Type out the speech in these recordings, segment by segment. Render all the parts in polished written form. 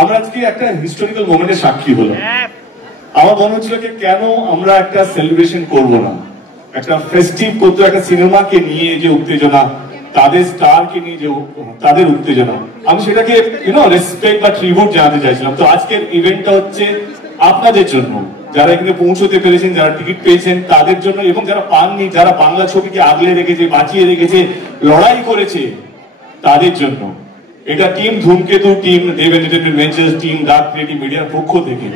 আমরা আজকে একটা হিস্টোরিক্যাল মোমেন্টের সাক্ষী হলাম। আমার মনে হচ্ছিল যে কেন আমরা একটা সেলিব্রেশন করব না, একটা ফেস্টিভ করতে, একটা সিনেমাকে নিয়ে যে উত্তেজনা, তাদের স্টারকে নিয়ে যে তাদের উত্তেজনা, আমি সেটাকে রেসপেক্ট বা ট্রিবিউট জানাতে চাইছিলাম। তো আজকের ইভেন্টটা হচ্ছে আপনাদের জন্য, যারা এখানে পৌঁছতে পেরেছেন, যারা টিকিট পেয়েছেন তাদের জন্য, এবং যারা পাননি, যারা বাংলা ছবিকে আগলে রেখেছে, বাঁচিয়ে রেখেছে, লড়াই করেছে তাদের জন্য। এটা team Dhumketu, team Dev entertainment ventures, team dark creative মিডিয়ার পক্ষ থেকে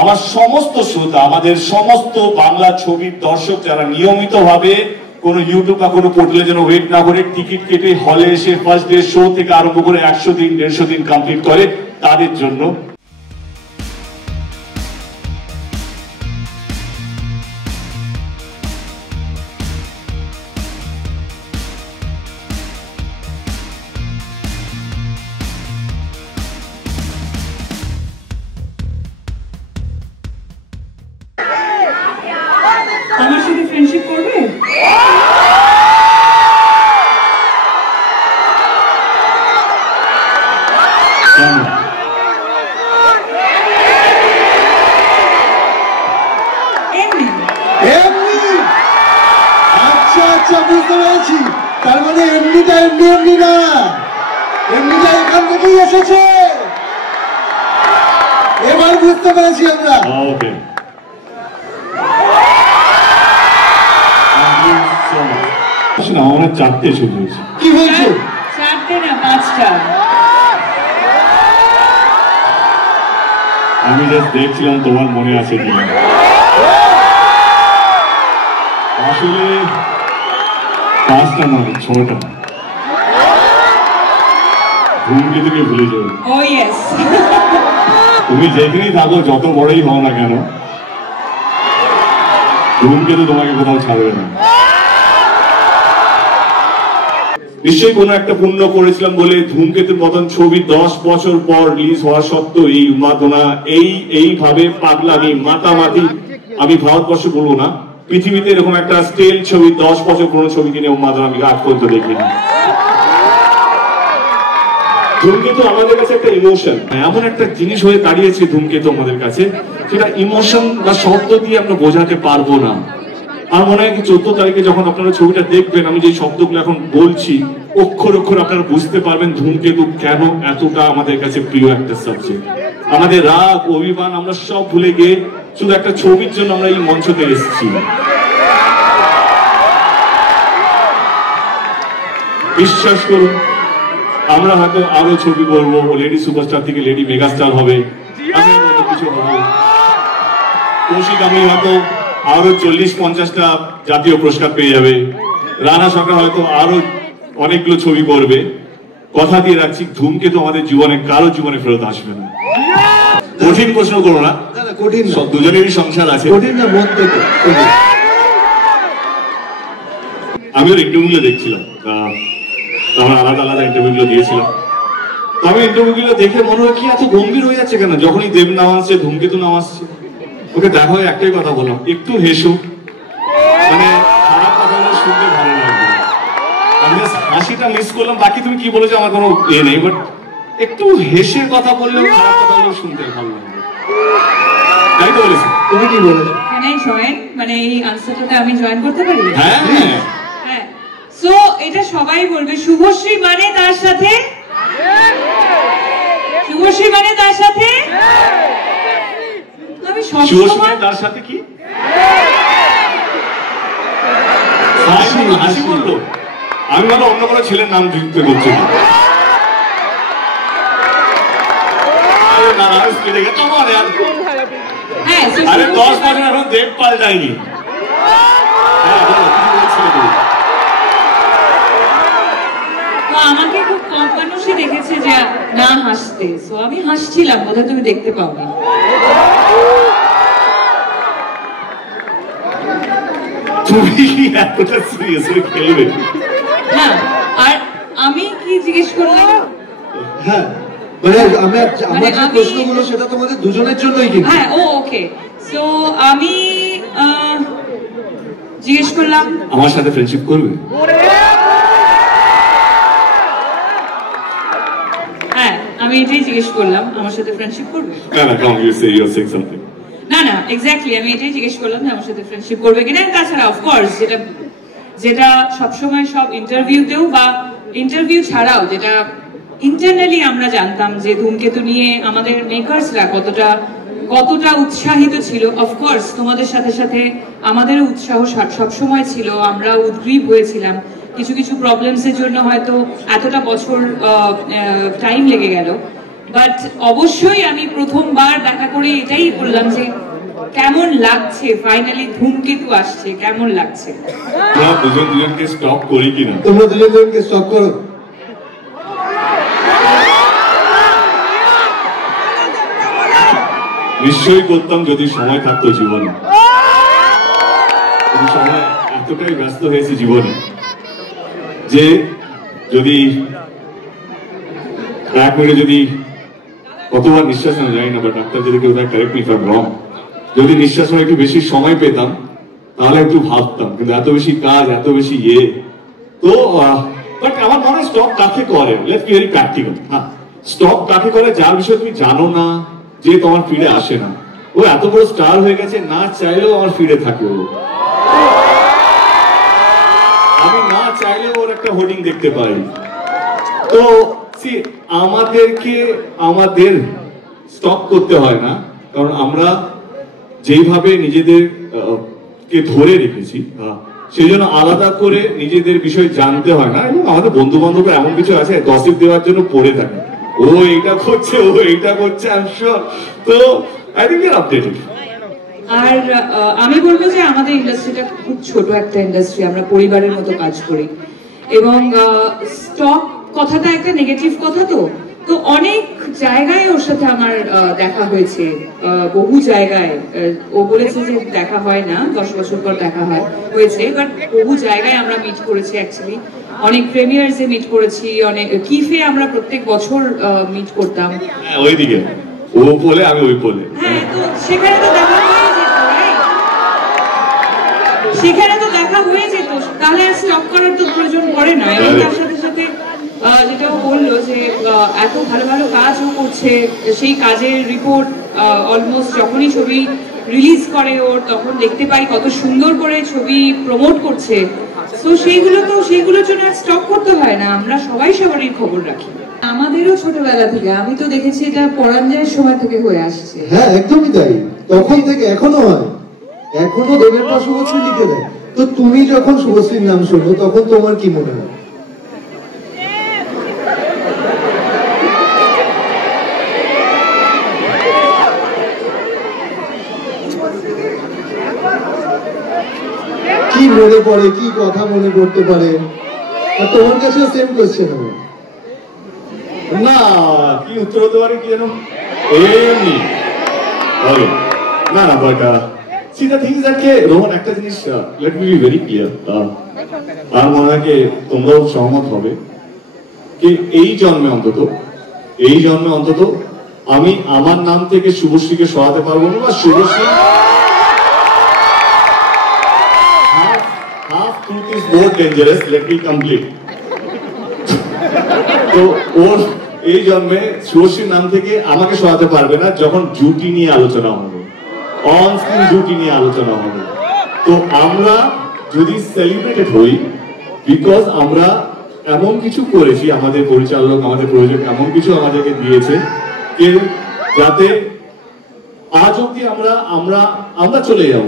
আমার সমস্ত শ্রোতা, আমাদের সমস্ত বাংলা ছবির দর্শক যারা নিয়মিত ভাবে কোনো ইউটিউব বা কোনো পোর্টালে যেন ওয়েট না করে টিকিট কেটে হলে এসে ফার্স্ট ডে শো থেকে আরম্ভ করে 100 দিন 150 দিন কমপ্লিট করে, তাদের জন্য। আমার সাথে ফ্রেন্ডশিপ করবে? আচ্ছা বুঝতে পেরেছি, তার মানে এমনিটা এমনি না, এমনিটা এখান থেকেই এসেছে। এবার বুঝতে পেরেছি আমরা। আমার 4টে ছবি হয়েছে। কি হয়েছে? 4টে না 5টা। আমি জাস্ট দেখছিলাম তোমার মনে আছে কিনা। আসলে 5টা নয়, 6টা। ধূমকেতুকে ভুলে যাও। ও ইয়েস। তুমি যেখানেই থাকো, যত বড়ই হও না কেন, ধূমকেতু তোমাকে কোথাও ছাড়বে না। নিশ্চয়ই কোনো একটা পুণ্য করেছিলাম বলে ধূমকেতুর মতন ছবি 10 বছর পর রিলিজ হওয়া সত্ত্বেও এই উন্মাদনা, এইভাবে পাগলামি, মাতামাতি, আমি ভারতবর্ষে বলবো না, পৃথিবীতে এরকম একটা স্টেল ছবি 10 বছর পুরনো ছবিকে নিয়ে উন্মাদনা আমি আজ পর্যন্ত দেখিনি। ধূমকেতু আমাদের কাছে একটা ইমোশন, এমন একটা জিনিস হয়ে দাঁড়িয়েছে ধূমকেতু আমাদের কাছে, সেটা ইমোশন বা শব্দ দিয়ে আমরা বোঝাতে পারবো না। আমার মনে হয় কি 14 তারিখে যখন আপনারা ছবিটা দেখবেন, আমি যে শব্দগুলো এখন বলছি অক্ষর অক্ষর আপনারা বুঝতে পারবেন ধূমকেতু কেন এতটা আমাদের কাছে প্রিয় একটা সাবজেক্ট। আমাদের রাগ, অভিমান আমরা সব ভুলে গিয়ে শুধু একটা ছবির জন্য আমরা এই মঞ্চতে এসেছি। বিশ্বাস করুন, আমরা হয়তো আরো ছবি করবো, লেডি সুপারস্টার থেকে লেডি মেগাস্টার হবে, আমি কিছু হবো, কৌশিক আমি হয়তো আরো 40-50টা জাতীয় পুরস্কার পেয়ে যাবে, রানা সরকার হয়তো আরো অনেকগুলো ছবি করবে। কথা দিয়ে রাখছি, ধূমকেতু আমাদের জীবনে কারো জীবনে ফেরত আসবে না। কঠিন প্রশ্ন করো না, কঠিন না, দুজনেরই সংসার আছে। কঠিন না, মন থেকে। আমি ওর ইন্টারভিউগুলো দেখছিলাম, আমরা আলাদা আলাদা ইন্টারভিউগুলো দিয়েছিলাম। তো আমি ইন্টারভিউগুলো দেখে মনে হয় কি এত গম্ভীর হয়ে যাচ্ছে কেন, যখনই দেব নাম আসছে, ধূমকেতু নাম আসছে। ওকে দেখা হয়ে একটাই কথা বললাম, একটু হেসো, মানে খারাপ কথাগুলো শুনতে ভালো লাগবে। আমি হাসিটা মিস করলাম, বাকি তুমি কি বলেছো আমার কোনো নেই, বাট একটু হেসে কথা বললেও খারাপ কথাগুলো শুনতে ভালো লাগবে। তাই তো বলেছি? তুমি কি বলেছো? ক্যান আই জয়েন, মানে এই আনসারটাতে আমি জয়েন করতে পারি? হ্যাঁ হ্যাঁ। সো এটা সবাই বলবে, শুভশ্রী মানে তার সাথে, শুভশ্রী মানে তার সাথে, আমি সবসময় তার সাথে কি হাসি বললো, আমি ভালো অন্য কোনো ছেলের নাম যুক্ত করছি। আরে 10 বছর এখন দেব পাল যায়নি। আমাকে খুব কম মানুষই দেখেছে যে না হাসতে, সো আমি হাসছিলাম, বোধহয় তুমি দেখতে পাওনি। তুমি এতটা সিরিয়াসলি খেলবে? হ্যাঁ, আর আমি কি জিজ্ঞেস করলাম? হ্যাঁ, মানে আমার যে প্রশ্নগুলো সেটা তোমাদের দুজনের জন্যই কিন্তু। হ্যাঁ, ও ওকে। সো আমি জিজ্ঞেস করলাম আমার সাথে ফ্রেন্ডশিপ করবে? হ্যাঁ, আমি আমি এটাই জিজ্ঞেস করলাম আমার সাথে ফ্রেন্ডশিপ করবে। না না এক্স্যাক্টলি আমি এটাই জিজ্ঞেস করলাম যে আমার সাথে ফ্রেন্ডশিপ করবে কিনা। তাছাড়া অফকোর্স যেটা সবসময় সব ইন্টারভিউতেও বা ইন্টারভিউ ছাড়াও যেটা ইন্টারনালি আমরা জানতাম যে ধূমকেতু নিয়ে আমাদের মেকার্সরা কতটা উৎসাহিত ছিল। অফকোর্স তোমাদের সাথে সাথে আমাদের উৎসাহ সবসময় ছিল, আমরা উদ্গ্রীব হয়েছিলাম। কিছু কিছু প্রবলেমসের জন্য হয়তো এতটা বছর টাইম লেগে গেল, বাট অবশ্যই আমি প্রথমবার দেখা করে এটাই বললাম যে কেমন লাগছে, ফাইনালি ধূমকেতু আসছে, কেমন লাগছে। আমরা দুজনকে স্টপ করি কিনা? তোমরা দুজনকে স্টপ করো। নিশ্চয়ই করতাম যদি সময় থাকতো জীবনে। সময় এতটাই ব্যস্ত হয়েছে জীবনে যে যদি এক মিনিটে যদি কতবার নিঃশ্বাস না যাই না, বা ডাক্তার যদি কেউ correct me if I am রং, যদি নিঃশ্বাস নেওয়ার একটু বেশি সময় পেতাম তাহলে একটু ভাবতাম, কিন্তু এত বেশি কাজ, এত বেশি তো বাট আমার মনে হয় স্টপ কাকে করে, লেটস বি ভেরি প্র্যাকটিক্যাল। হ্যাঁ, স্টপ কাকে করে যার বিষয়ে তুমি জানো না, যে তোমার ফিডে আসে না। ও এত বড় স্টার হয়ে গেছে, না চাইলেও আমার ফিডে থাকে। আমি না চাইলেও ওর একটা হোর্ডিং দেখতে পাই। তো আমাদের স্টপ করতে হয় না, কারণ আমরা যেইভাবে নিজেদের কে ধরে রেখেছি সেই জন্য আলাদা করে নিজেদের বিষয় জানতে হয় না। এবং আমাদের বন্ধু বান্ধব এমন কিছু আছে গসিপ দেওয়ার জন্য পড়ে থাকে, ও এইটা করছে, ও এইটা করছে, আই এম শিওর। তো আই থিংক ইউর আপডেটেড। আর আমি বলবো যে আমাদের ইন্ডাস্ট্রিটা খুব ছোট একটা ইন্ডাস্ট্রি, আমরা পরিবারের মতো কাজ করি। এবং স্টক কথাটা একটা নেগেটিভ কথা, তো অনেক জায়গায় ওর সাথে আমার দেখা হয়েছে, বহু জায়গায়। ও বলেছে যে দেখা হয় না, 10 বছর পর দেখা হয়েছে, বাট বহু জায়গায় আমরা মিট করেছি। অ্যাকচুয়ালি অনেক প্রিমিয়ার্সে মিট করেছি, অনেক কিফে আমরা প্রত্যেক বছর মিট করতাম। ওইদিকে ও বলে আমি ওই বলে, হ্যাঁ, তো সেখানে তো দেখা হয়ে যেত, সেখানে তো দেখা হয়ে যেত, তাহলে আর স্টপ করার তো প্রয়োজন পড়ে না। এবং তার সাথে সাথে যেটা ও বললো যে এত ভালো ভালো কাজও করছে, সেই কাজের রিপোর্ট অলমোস্ট যখনই ছবি রিলিজ করে ওর, তখন দেখতে পাই কত সুন্দর করে ছবি প্রমোট করছে। তো সেইগুলোর জন্য আর স্টপ করতে হয় না, আমরা সবাই সবারই খবর রাখি। আমাদেরও ছোটবেলা থেকে, আমি তো দেখেছি এটা পরাঞ্জয়ের সময় থেকে হয়ে আসছে। হ্যাঁ, একদমই তাই, তখন থেকে এখনো হয়, এখনো দেবের পর শুভশ্রী লিখে দেয়। তো তুমি যখন শুভশ্রীর নাম শোনো তখন তোমার কি মনে হয়? কি মনে পড়ে, কি কথা মনে করতে পারে? আর তোমার কাছে সেম কোশ্চেন হবে না, কি উত্তর হতে পারে কি জানো, এমনি না না, but see the thing is that Rohan একটা জিনিস, let me be very clear, আর মনে হয় তোমরাও সহমত হবে কি এই জন্মে অন্তত আমি আমার নাম থেকে শুভশ্রীকে সরাতে পারবো না, বা Subhashree half truth is more dangerous, let me complete. তো ওর এই জন্মে শুভশ্রীর নাম থেকে আমাকে সরাতে পারবে না যখন জুটি নিয়ে আলোচনা হবে, অন স্ক্রিন জুটি নিয়ে আলোচনা হবে। তো আমরা যদি সেলিব্রেটেড হই, বিকজ আমরা এমন কিছু করেছি, আমাদের পরিচালক, আমাদের প্রযোজক এমন কিছু আমাদেরকে দিয়েছে যাতে আজ অব্দি আমরা চলে যাব,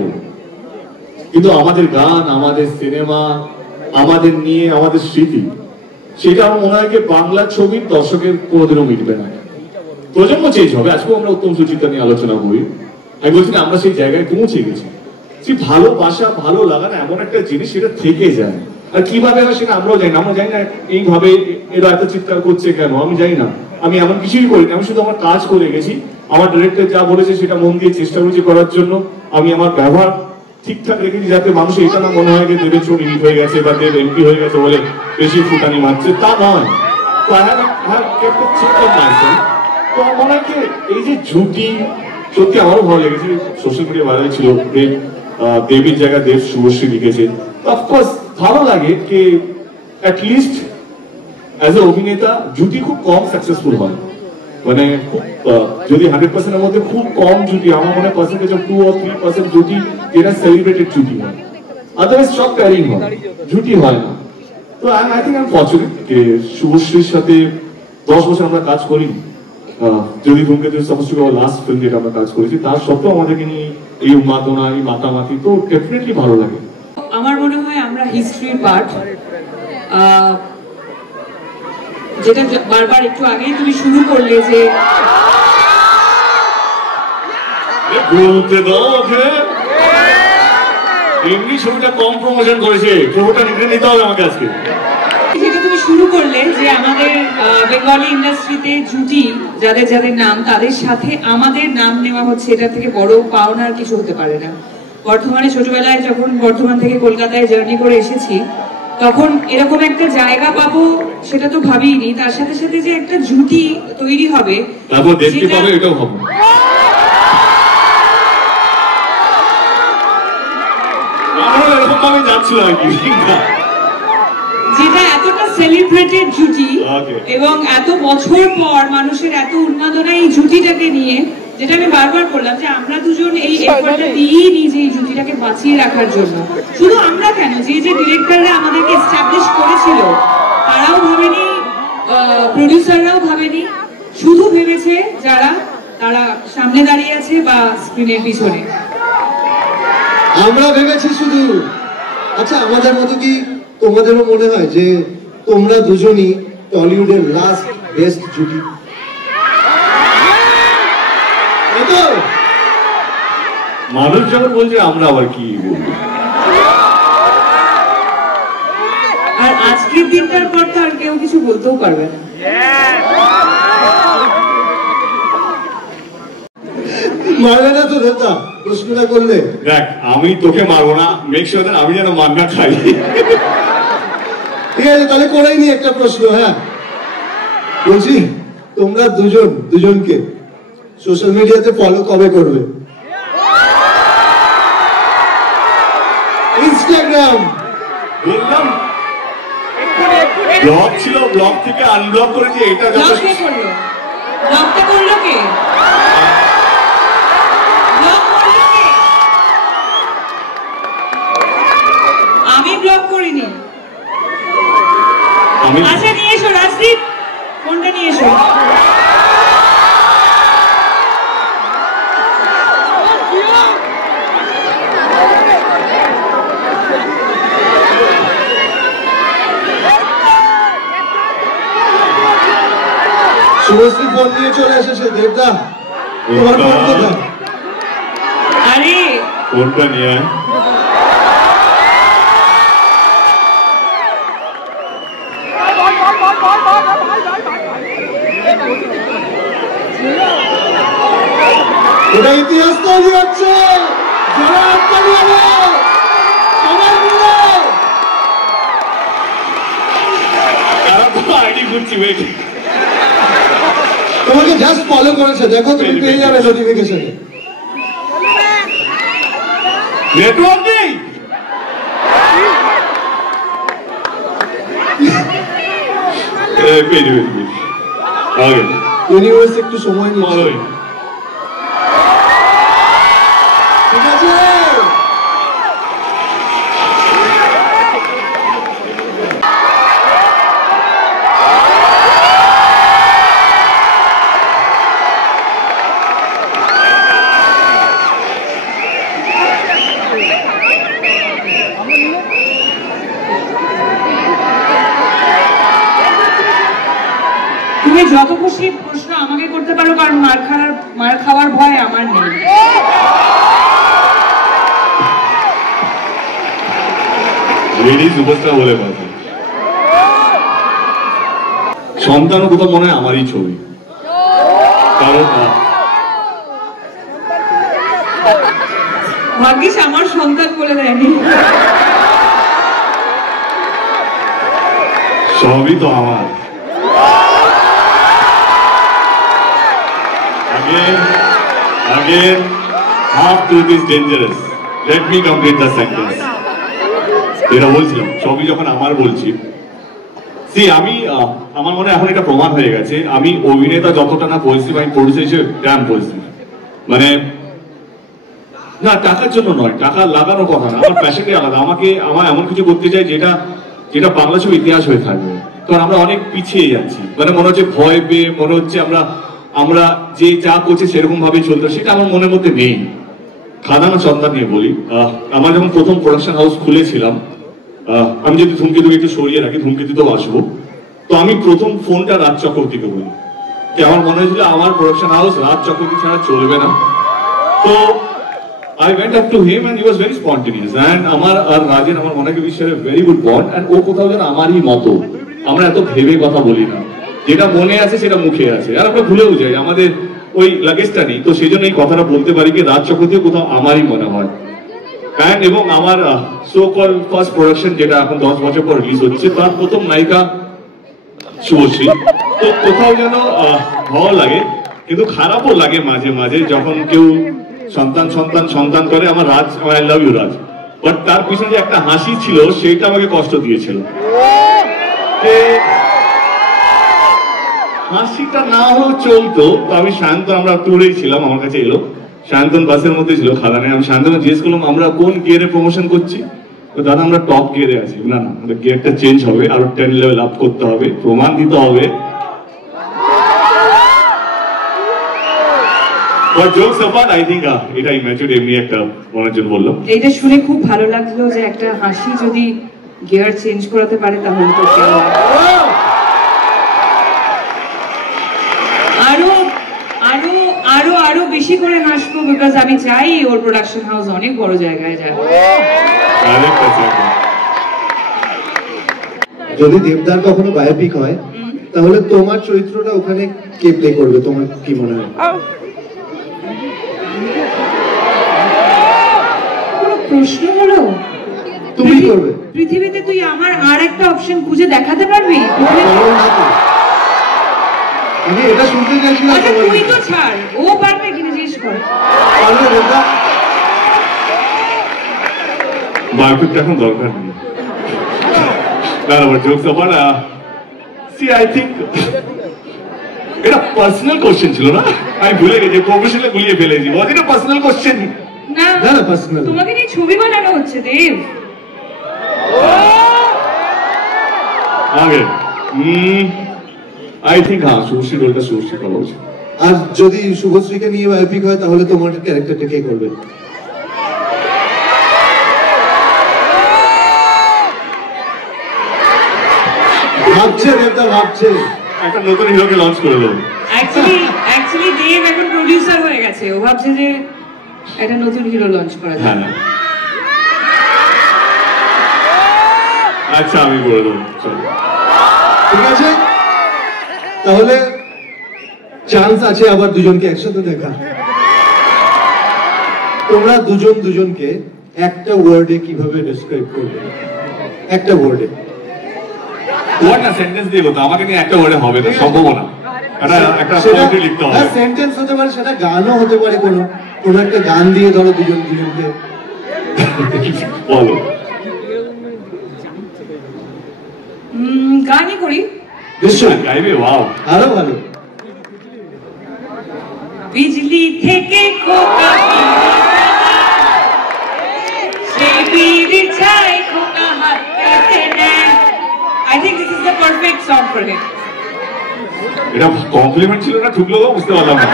কিন্তু আমাদের গান, আমাদের সিনেমা, আমাদের নিয়ে আমাদের স্মৃতি, সেটা আমার মনে হয় বাংলা ছবির দর্শকের কোনোদিনও মিটবে না। প্রজন্ম চেঞ্জ হবে। আজকেও আমরা উত্তম সুচিত্রা নিয়ে আলোচনা করি, আমি বলছি না আমরা সেই জায়গায় পৌঁছে গেছি। সেই ভালোবাসা, ভালো লাগা না এমন একটা জিনিস, সেটা থেকে যায়। আর কিভাবে হয় সেটা আমরাও জানি না। আমরা জানি না এইভাবে এরা এত চিৎকার করছে কেন, আমি জানি না। আমি এমন কিছুই করিনি, আমি শুধু আমার কাজ করে গেছি। আমার ডিরেক্টর যা বলেছে সেটা মন দিয়ে চেষ্টা করেছি করার জন্য। আমি আমার ব্যবহার ঠিকঠাক রেখেছি যাতে মানুষ এটা না মনে হয় যে দেবের ছবি হিট হয়ে গেছে বা দেব এমপি হয়ে গেছে বলে বেশি ফুটানি মারছে, তা নয়। তো আমার মনে হয় এই যে জুটি, সত্যি আমারও ভালো লেগেছে। সোশ্যাল মিডিয়া ভাইরাল ছিল, দেবীর জায়গায় দেব শুভশ্রী লিখেছে। অফকোর্স ভালো লাগে যে অ্যাটলিস্ট অ্যাজ এ অভিনেতা জুটি খুব কম সাকসেসফুল হয়, মানে যদি 100% এর মধ্যে খুব কম জুটি, আমার মনে হয় পার্সেন্টেজ অফ 2 or 3% জুটি যেটা সেলিব্রেটেড জুটি হয়, আদারওয়াইজ সব প্যারিং হয়, জুটি হয় না। তো আই থিঙ্ক আই ফরচুনেট যে শুভশ্রীর সাথে 10 বছর আমরা কাজ করি, যদি ধূমকেতু suppose two B our last film যেটা আমরা কাজ করেছি, তার সত্ত্বেও আমাদেরকে নিয়ে এই উন্মাদনা, এই মাতামাতি, তো ডেফিনেটলি ভালো লাগে। আমার মনে হয় আমরা হিস্ট্রির পার্ট, যেটা বারবার একটু আগেই তুমি শুরু করলে যে বলতে দাও ওকে, এমনি ছবিটা কম প্রমোশন করেছে, প্রমোটা নিতে হবে আমাকে আজকে। যেটা তুমি শুরু করলে যে আমাদের বেঙ্গলি ইন্ডাস্ট্রিতে জুটি যাদের যাদের নাম, তাদের সাথে আমাদের নাম নেওয়া হচ্ছে, এটা থেকে বড় পাওনা আর কিছু হতে পারে না। বর্ধমানে ছোটবেলায় যখন বর্ধমান থেকে কলকাতায় জার্নি করে এসেছি, তখন এরকম একটা জায়গা পাবো সেটা তো ভাবিনি, তার সাথে সাথে যে একটা জুটি তৈরি হবে, তারপর দেখতে পাবে, এটাও হবে। আমি যাচ্ছিলাম আর কি, যেটা এতটা সেলিব্রেটেড জুটি এবং এত বছর পর মানুষের এত উন্মাদনা এই জুটিটাকে নিয়ে, যেটা আমি বারবার বললাম যে আমরা দুজন এই এফর্টটা দিয়েই নিজে এই জুটিটাকে বাঁচিয়ে রাখার জন্য। শুধু আমরা কেন, যে যে ডিরেক্টররা আমাদেরকে এস্টাবলিশ করেছিল তারাও ভাবেনি, প্রডিউসাররাও ভাবেনি, শুধু ভেবেছে যারা তারা সামনে দাঁড়িয়ে আছে বা স্ক্রিনের পিছনে। আমরা ভেবেছি শুধু। আচ্ছা, আমাদের মতো কি তোমাদেরও মনে হয় যে তোমরা দুজনই টলিউডের লাস্ট বেস্ট জুটি? মানুষ যখন বলছে আমরা আবার কি বলবো। আর আজকের দিনটার পর তো আর কেউ কিছু বলতেও পারবে না। মারবে না তো নেতা প্রশ্নটা করলে? দেখ, আমি তোকে মারবো না, মেক শিওর দ্যাট আমি যেন মার না খাই। ঠিক আছে, তাহলে করেই নি একটা প্রশ্ন। হ্যাঁ, বলছি তোমরা দুজনকে সোশ্যাল মিডিয়াতে ফলো কবে করবে? ইনস্টাগ্রাম বললাম ব্লগ ছিল, ব্লগ থেকে আনব্লক করেছি, এটা ব্লগ কে করলো? ব্লগটা করলো কে? আমি ব্লগ করিনি। আচ্ছা, নিয়ে এসো রাজদীপ, ফোনটা নিয়ে এসো। শুভশ্রী ফোন নিয়ে চলে এসেছে। দেবদা, তোমার ফোন কোথায়? আরে ফোনটা নিয়ে আয়। এটা ইতিহাস তৈরি হচ্ছে। যারা আটকানি হবে সবাই মিলে। তারা তো আইডি করছি, ওয়েট। তোমাকে জাস্ট ফলো করেছে, দেখো তুমি পেয়ে যাবে নোটিফিকেশনে। নেটওয়ার্ক নেই। ইউনিভার্স একটু সময় নিচ্ছে। ঠিক আছে, তুমি যত খুশি প্রশ্ন আমাকে করতে পারো, কারণ মার খাওয়ার ভয় আমার নেই। লেডি সুপারস্টার বলে কথা। সন্তানও কোথাও মনে হয় আমারই ছবি, কারণ ভাগ্যিস আমার সন্তান বলে দেয়নি। সবই তো আমার। Again, half truth is dangerous. Let me complete the sentence. যেটা বলছিলাম, সবই যখন আমার বলছি, আমি আমার মনে এখন এটা প্রমাণ হয়ে গেছে, আমি অভিনেতা যতটা না বলছি আমি প্রডিউসার হিসেবে ড্যাম বলছি, মানে না টাকার জন্য নয়, টাকা লাগানোর কথা না, আমার প্যাশনই আলাদা। আমার এমন কিছু করতে চাই যেটা যেটা বাংলা ছবি ইতিহাস হয়ে থাকবে। কারণ আমরা অনেক পিছিয়ে যাচ্ছি, মানে মনে হচ্ছে ভয় পেয়ে, মনে হচ্ছে আমরা যে যা করছি সেরকম ভাবে চলতো, সেটা আমার মনের মধ্যে নেই। খাদানা সন্তান নিয়ে বলি, আমার যখন প্রথম প্রোডাকশন হাউস খুলেছিলাম, আমি যদি ধূমকেতুকে একটু সরিয়ে রাখি, ধূমকেতুতেও আসবো, তো আমি প্রথম ফোনটা রাজ চক্রবর্তীকে বলি, আমার মনে হয়েছিল আমার প্রোডাকশন হাউস রাজ চক্রবর্তী ছাড়া চলবে না। তো I went up to him and he was very spontaneous, and আমার আর রাজের আমার মনে হয় বিষয়ে very good bond, and ও কোথাও যেন আমারই মতো, আমরা এত ভেবে কথা বলি না, যেটা মনে আছে সেটা মুখে আছে, আর আমরা ভুলেও যাই, আমাদের ওই লাগেজটা নেই, তো সেই জন্য এই কথাটা বলতে পারি কি রাজ চক্রবর্তী কোথাও আমারই মনে হয়। এবং আমার সো কল ফার্স্ট প্রোডাকশন যেটা এখন 10 বছর পর রিলিজ হচ্ছে, তার প্রথম নায়িকা শুভশ্রী। তো কোথাও যেন ভালো লাগে, কিন্তু খারাপও লাগে মাঝে মাঝে যখন কেউ সন্তান করে। আমার Raj, I love you Raj, but তার পিছনে যে একটা হাসি ছিল সেটা আমাকে কষ্ট দিয়েছিল। হাসিটা না হলেও চলতো। তো আমি শান্তন, আমরা ট্যুরেই ছিলাম, আমার কাছে এলো শান্তন, বাসের মধ্যে ছিল খাদানে। আমি শান্তনকে জিজ্ঞেস করলাম আমরা কোন গিয়ারে প্রমোশন করছি, তো দাদা আমরা টপ গিয়ারে আছি। না না, গিয়ারটা চেঞ্জ হবে, আরো 10 লেভেল আপ করতে হবে, প্রমাণ দিতে হবে। এটা ইম্যাচুর এমনি একটা মনের জন্য বললাম। এটা শুনে খুব ভালো লাগলো যে একটা হাসি যদি গিয়ার চেঞ্জ করাতে পারে তাহলে তো আরো বেশি করে হাসবো, বিকজ আমি চাই ওর প্রোডাকশন হাউস অনেক বড় জায়গায় যায়। যদি দেবদার কখনো বায়োপিক হয় তাহলে তোমার চরিত্রটা ওখানে কে প্লে করবে, তোমার কি মনে হয়? প্রশ্ন হলো তুমি করবে পৃথিবীতে, তুই আমার আর একটা অপশন খুঁজে দেখাতে পারবি? আমি এটা শুনতে চাইছিলাম। তুই তো ছাড়, ও পারবে কিনা জিজ্ঞেস কর। পারবে দেবদা? বায়োপিকটা এখন দরকার নেই। না না, জোকস আবার সি আই থিংক এটা পার্সোনাল কোশ্চেন ছিল না, আমি ভুলে গেছি, প্রফেশনাল গুলিয়ে ফেলেছি। ওয়াজ ইট আ পার্সোনাল কোশ্চেন? না না পার্সোনাল। তোমাকে নিয়ে ছবি বানানো হচ্ছে দেব। আগে আই থিংক হ্যাঁ, শুভশ্রী রোলটা শুভশ্রী করা উচিত। আর যদি শুভশ্রীকে নিয়ে বায়োপিক হয় তাহলে তোমার ক্যারেক্টারটা কে করবে? ভাবছে দেবদা, ভাবছে একটা নতুন হিরোকে লঞ্চ করে দেবো। অ্যাকচুয়ালি দেব এখন প্রোডিউসার হয়ে গেছে, ও ভাবছে যে একটা নতুন হিরো লঞ্চ করা যায়। আচ্ছা আমি করে দেবো, ঠিক আছে। তাহলে চান্স আছে আবার দুজনকে একসাথে দেখা। তোমরা দুজনকে একটা ওয়ার্ডে কিভাবে ডেসক্রাইব করবে? একটা ওয়ার্ডে। ওয়ার্ড না, সেন্টেন্স দিয়ে কথা, আমাকে নিয়ে একটা ওয়ার্ডে হবে না, সম্ভব না। একটা পোয়েট্রি লিখতে হবে। হ্যাঁ, সেন্টেন্স হতে পারে, সেটা গানও হতে পারে, কোনো একটা গান দিয়ে ধরো দুজনকে। বলো। গানই করি। নিশ্চয়ই গাইবে, ওয়াও, আরো ভালো। বিজলি থেকে খোকা সেই বিড়ি ছাই খোকা হাতে নেয়। I think this is the perfect song for him. এটা কমপ্লিমেন্ট ছিল না, ঠুকলো গো, বুঝতে পারলাম না।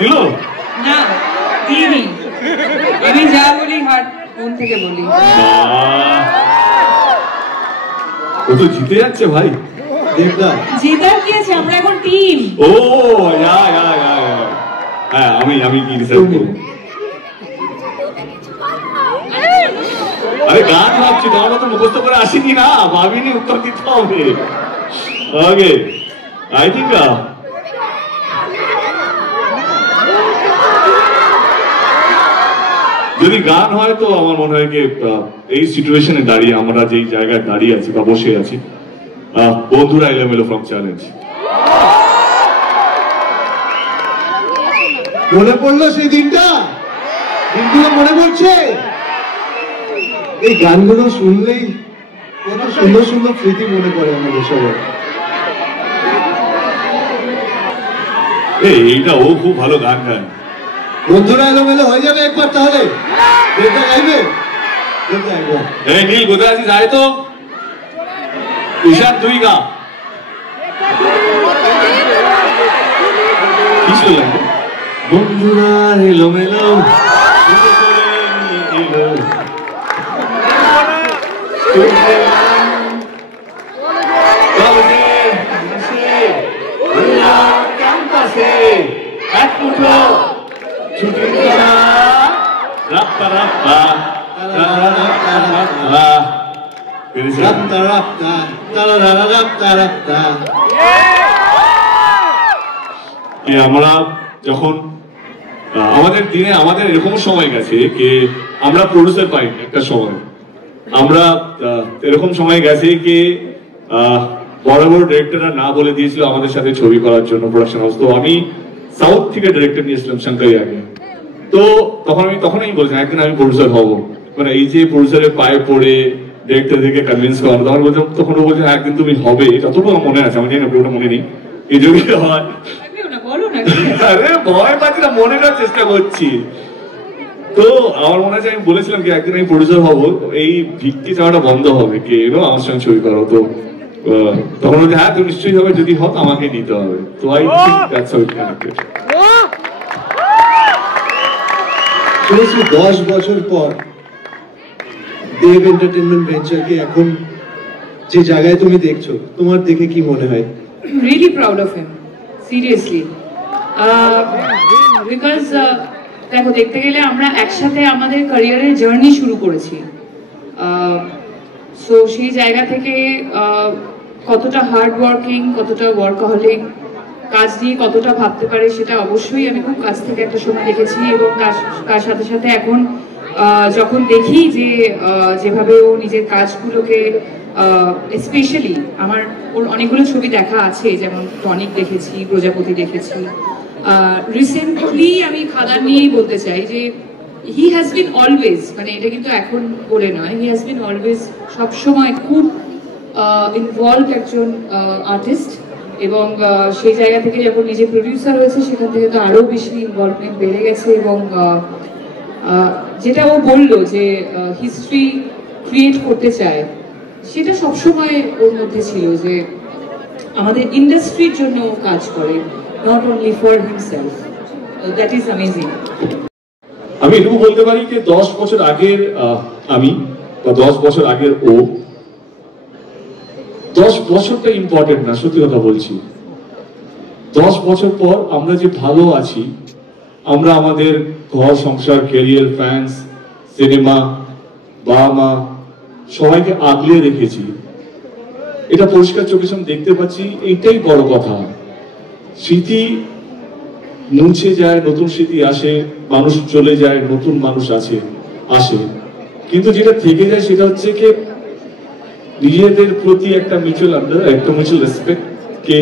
দিল না, দিইনি। আমি যা বলি হার্ট মন থেকে বলি। ও তো জিতে যাচ্ছে ভাই। দেবদা জেতার কি আছে, আমরা এখন টিম। ও হ্যাঁ, আমি কি ডিসাইড করব? আরে গান ভাবছি, গানটা তো মুখস্থ করে আসেনি না, ভাবিনি, উত্তর দিতে হবে। ওকে, আই থিঙ্ক যদি গান হয় তো আমার মনে হয় কি এই সিচুয়েশনে দাঁড়িয়ে, আমরা যেই জায়গায় দাঁড়িয়ে আছি বা বসে আছি, বন্ধুরা এলোমেলো ফ্রম চ্যালেঞ্জ। মনে পড়লো সেই দিনগুলো মনে পড়ছে? এই গানগুলো শুনলেই কত সুন্দর সুন্দর স্মৃতি মনে পড়ে আমাদের সবার। এইটা ও খুব ভালো গান গায়। বন্ধুরা এলোমেলো হয়ে যাবে একবার, তাহলে দেবদা গাইবে। দেবদা একবার, এই নীল কোথায় আছিস, আয় তো। ঈশান তুই গা। কি শুনলেন? বন্ধুরা এলোমেলো আমরা যখন আমাদের দিনে আমাদের এরকম সময় গেছে যে আমরা প্রডিউসার পাই একটা সময়, আমরা এরকম সময় গেছে কি বড় বড় ডিরেক্টররা না বলে দিয়েছিল আমাদের সাথে ছবি করার জন্য প্রোডাকশন হাউস। তো আমি সাউথ থেকে ডিরেক্টর নিয়েছিলাম শঙ্করী আগে। তো তখন আমি বলছিলাম একদিন আমি প্রডিউসার হবো, মানে এই যে প্রডিউসারের পায়ে পড়ে ডিরেক্টরদেরকে কনভিন্স করানো, তখন বলছিলাম, তখন ও বলছে একদিন তুমি হবে, যতটুকু আমার মনে আছে, আমি জানি না পুরোটা মনে নেই, এই যদি হয় আরে ভয় পাচ্ছি না, মনে করার চেষ্টা করছি। তো আমার মনে আছে আমি বলেছিলাম কি একদিন আমি প্রডিউসার হবো, এই ভিত্তি চাওয়াটা বন্ধ হবে, কে এলো আমার সঙ্গে ছবি করো। তো তখন বলছে হ্যাঁ তুমি নিশ্চয়ই হবে, যদি হয় আমাকে নিতে হবে। তো I think that's how it connected. 10 বছর পর দেব এন্টারটেইনমেন্ট ভেঞ্চারকে এখন যে জায়গায় তুমি দেখছো, তোমার দেখে কি মনে হয়? Really proud of him, seriously, because দেখো দেখতে গেলে আমরা একসাথে আমাদের ক্যারিয়ারের জার্নি শুরু করেছি। সো সেই জায়গা থেকে কতটা হার্ড ওয়ার্কিং, কতটা ওয়ার্কাহলিক, কাজ নিয়ে কতটা ভাবতে পারে সেটা অবশ্যই আমি খুব কাছ থেকে একটা সময় দেখেছি। এবং তার সাথে সাথে এখন যখন দেখি যে যেভাবে ও নিজের কাজগুলোকে স্পেশালি আমার ওর অনেকগুলো ছবি দেখা আছে, যেমন টনিক দেখেছি, প্রজাপতি দেখেছি, রিসেন্টলি আমি খাদান নিয়েই বলতে চাই যে হি হ্যাজ বিন অলওয়েজ, মানে এটা কিন্তু এখন বলে নয়, হি হ্যাজ বিন অলওয়েজ সবসময় খুব ইনভলভ একজন আর্টিস্ট। এবং সেই জায়গা থেকে যখন নিজে প্রডিউসার হয়েছে সেখান থেকে তো আরও বেশি ইনভলভমেন্ট বেড়ে গেছে। এবং যেটা ও বললো যে হিস্ট্রি ক্রিয়েট করতে চায়, সেটা সবসময় ওর মধ্যে ছিল যে আমাদের ইন্ডাস্ট্রির জন্য ও কাজ করে, not only for himself. That is amazing. আমি এটুকু বলতে পারি যে 10 বছর আগের আমি বা 10 বছর আগের ও, 10 বছরটা ইম্পর্টেন্ট না, সত্যি কথা বলছি। 10 বছর পর আমরা যে ভালো আছি, আমরা আমাদের ঘর সংসার, ক্যারিয়ার, ফ্যান্স, সিনেমা, বাবা মা সবাইকে আগলে রেখেছি, এটা পরিষ্কার চোখের সামনে দেখতে পাচ্ছি। এইটাই বড় কথা। স্মৃতি মুছে যায়, নতুন স্মৃতি আসে, মানুষ চলে যায়, নতুন মানুষ আসে, কিন্তু যেটা থেকে যায় সেটা হচ্ছে কি নিজেদের প্রতি একটা মিউচুয়াল রেসপেক্ট, কে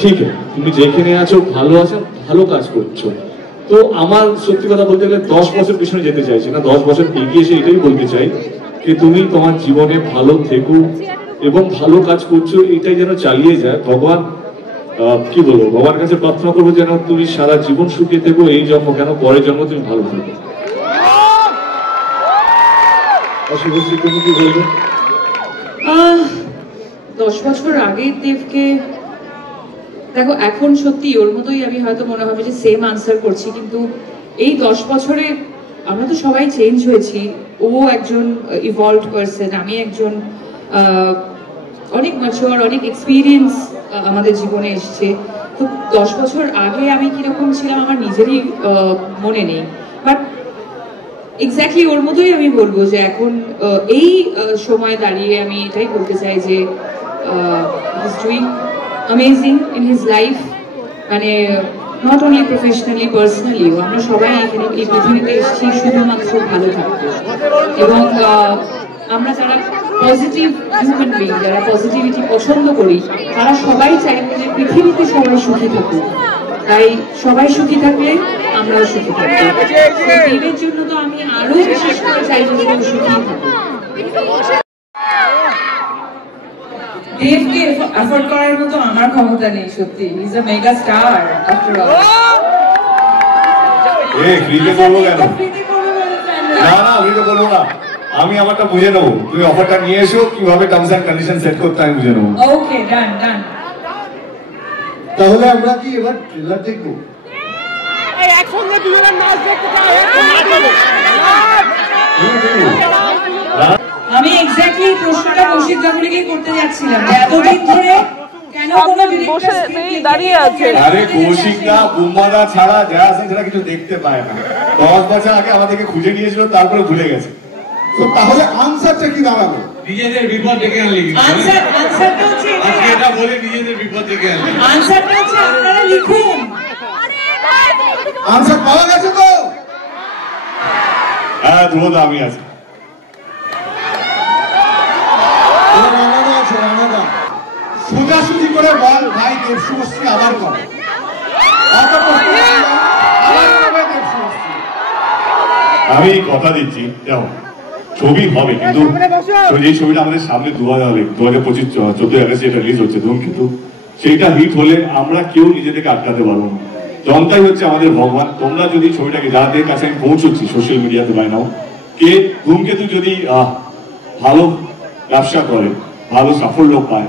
ঠিক আছে তুমি যেখানে আছো ভালো আছো, ভালো কাজ করছো। তো আমার সত্যি কথা বলতে গেলে 10 বছর পিছনে যেতে চাইছি না, 10 বছর এগিয়ে এসে এটাই বলতে চাই যে তুমি তোমার জীবনে ভালো থেকো এবং ভালো কাজ করছো, এটাই যেন চালিয়ে যায়। ভগবান কি বলবো, বাবার কাছে প্রার্থনা করবো যেন তুমি সারা জীবন সুখে থেকো, এই জন্ম কেন পরের জন্ম তুমি ভালো থেকো। তুমি কি বলবে? 10 বছর আগের দেবকে দেখো, এখন সত্যি ওর মতোই আমি হয়তো মনে হবে যে সেম আনসার করছি, কিন্তু এই 10 বছরে আমরা তো সবাই চেঞ্জ হয়েছি। ও একজন ইভলভড পারসন, আমি একজন অনেক ম্যাচিওর, অনেক এক্সপিরিয়েন্স আমাদের জীবনে এসছে। তো 10 বছর আগে আমি কিরকম ছিলাম আমার নিজেরই মনে নেই, বাট এক্স্যাক্টলি ওর মতোই আমি বলবো যে এখন এই সময় দাঁড়িয়ে আমি এটাই বলতে চাই যে he's doing amazing in his life, মানে not only professionally, personally, আমরা সবাই এখানে এই পৃথিবীতে এসেছি শুধুমাত্র ভালো থাকতে। এবং আমরা যারা পজিটিভ হিউম্যান বিং, যারা পজিটিভিটি পছন্দ করি, তারা সবাই চাইবে যে পৃথিবীতে সবাই সুখী থাকুক। তাই সবাই সুখী থাকলে আমরাও সুখী থাকবো। দেবের জন্য তো আমি আরো বিশেষ করে চাইবো যে সুখী থাকবো। দেবকে অ্যাফোর্ড করার মতো আমার ক্ষমতা নেই, সত্যি is a mega star after all. ফ্রিতে বলবো কেন? না না, ফ্রিতে বলবো না, আমি আমারটা বুঝে নেবো। তুমি অফারটা নিয়ে এসো, কিভাবে টার্মস এন্ড কন্ডিশন সেট করতে আমি বুঝে নেবো। ওকে, ডান ডান। তাহলে আমরা কি এবার ট্রেলার দেখবো? একসঙ্গে দুজনের নাচ দেখতে চাই। আমি এক্স্যাক্টলি প্রশ্নটা কৌশিক গাঙ্গুলিকে করতে যাচ্ছিলাম, এতদিন ধরে কেন কোনো ডিরেক্টর দাঁড়িয়ে আছে। আরে কৌশিক দা বুম্বাদা ছাড়া যা আছে সেটা কিছু দেখতে পায় না। 10 বছর আগে আমাদেরকে খুঁজে নিয়েছিল, তারপরে ভুলে গেছে। তো তাহলে আনসারটা কি দাঁড়ালো? নিজেদের বিপদ ডেকে আনলি। আনসারটা হচ্ছে এটা বলে নিজেদের বিপদ ডেকে আনলি। আনসারটা হচ্ছে আপনারা লিখুন। আনসার পাওয়া গেছে তো? হ্যাঁ ধ্রুবদা, আমি আছি। সোজাসুজি করে বল ভাই, দেবশুভশ্রী আবার কর। আমি কথা দিচ্ছি, দেখো ছবি হবে, কিন্তু যে ছবিটা আমাদের সামনে 2025 14 আগস্ট যেটা রিলিজ হচ্ছে ধূমকেতু, সেইটা হিট হলে আমরা কেউ নিজেদেরকে আটকাতে পারবো না। জনতাই হচ্ছে আমাদের ভগবান। তোমরা যদি ছবিটাকে যাদের কাছে আমি পৌঁছচ্ছি সোশ্যাল মিডিয়াতে বাই নাও, কে ধূমকেতু যদি ভালো ব্যবসা করে, ভালো সাফল্য পায়,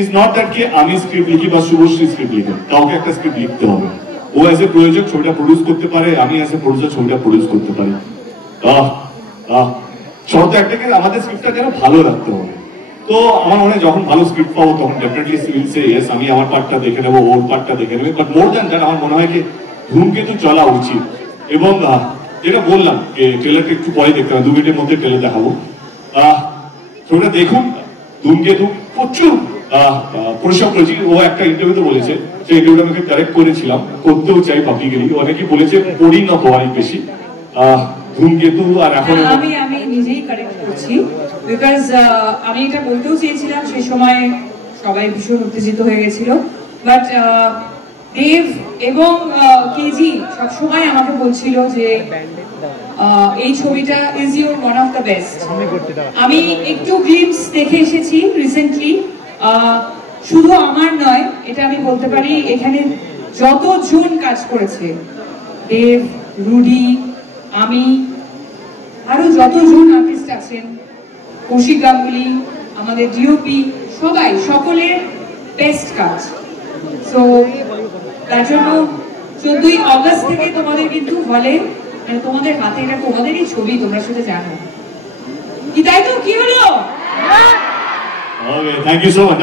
ইজ নট দ্যাট কে আমি স্ক্রিপ্ট লিখি বা শুভশ্রী স্ক্রিপ্ট লিখে, কাউকে একটা স্ক্রিপ্ট লিখতে হবে। ও অ্যাজ এ প্রযোজক ছবিটা প্রডিউস করতে পারে, আমি অ্যাজ এ প্রডিউসার ছবিটা প্রডিউস করতে পারি। শর্ত একটাকে আমাদের স্ক্রিপ্টটা যেন ভালো রাখতে হবে। তো আমার মনে হয় যখন ভালো স্ক্রিপ্ট পাবো তখন ডেফিনেটলি উইল সে ইয়েস, আমি আমার পার্টটা দেখে নেবো, ওর পার্টটা দেখে নেবে। বাট মোর দ্যান দ্যাট আমার মনে হয় কি ধূমকেতু চলা উচিত। এবং যেটা বললাম যে ট্রেলারটা একটু পরে দেখতে হবে, 2 মিনিটের মধ্যে ট্রেলার দেখাবো। ছবিটা দেখুন। ধূমকেতু প্রচুর পরিশ্রম করেছি। ও একটা ইন্টারভিউতে বলেছে, সেই ইন্টারভিউটা আমাকে কারেক্ট করেছিলাম, করতেও চাই পাবলিকলি। অনেকেই বলেছে পরিণত অনেক বেশি ধূমকেতু। আর এখন আমি নিজেই কারেক্ট করছি, বিকজ আমি এটা বলতেও চেয়েছিলাম, সেই সময় সবাই ভীষণ উত্তেজিত হয়ে গেছিল। বাট দেব এবং কেজি সবসময় আমাকে বলছিল যে এই ছবিটা is your one of the best. আমি একটু গ্লিমস দেখে এসেছি রিসেন্টলি, শুধু আমার নয়, এটা আমি বলতে পারি এখানে যতজন কাজ করেছে, দেব, রুডি, আমি, আরো যতজন আর্টিস্ট আছেন, কৌশিক গাঙ্গুলি, আমাদের ডিওপি, সবাই সকলের বেস্ট কাজ। সো তার জন্য 14ই অগস্ট থেকে তোমাদের কিন্তু হলে, মানে তোমাদের হাতে, এটা তোমাদেরই ছবি, তোমরা সেটা জানো কি, তাই তো? কি হলো? Thank you so much.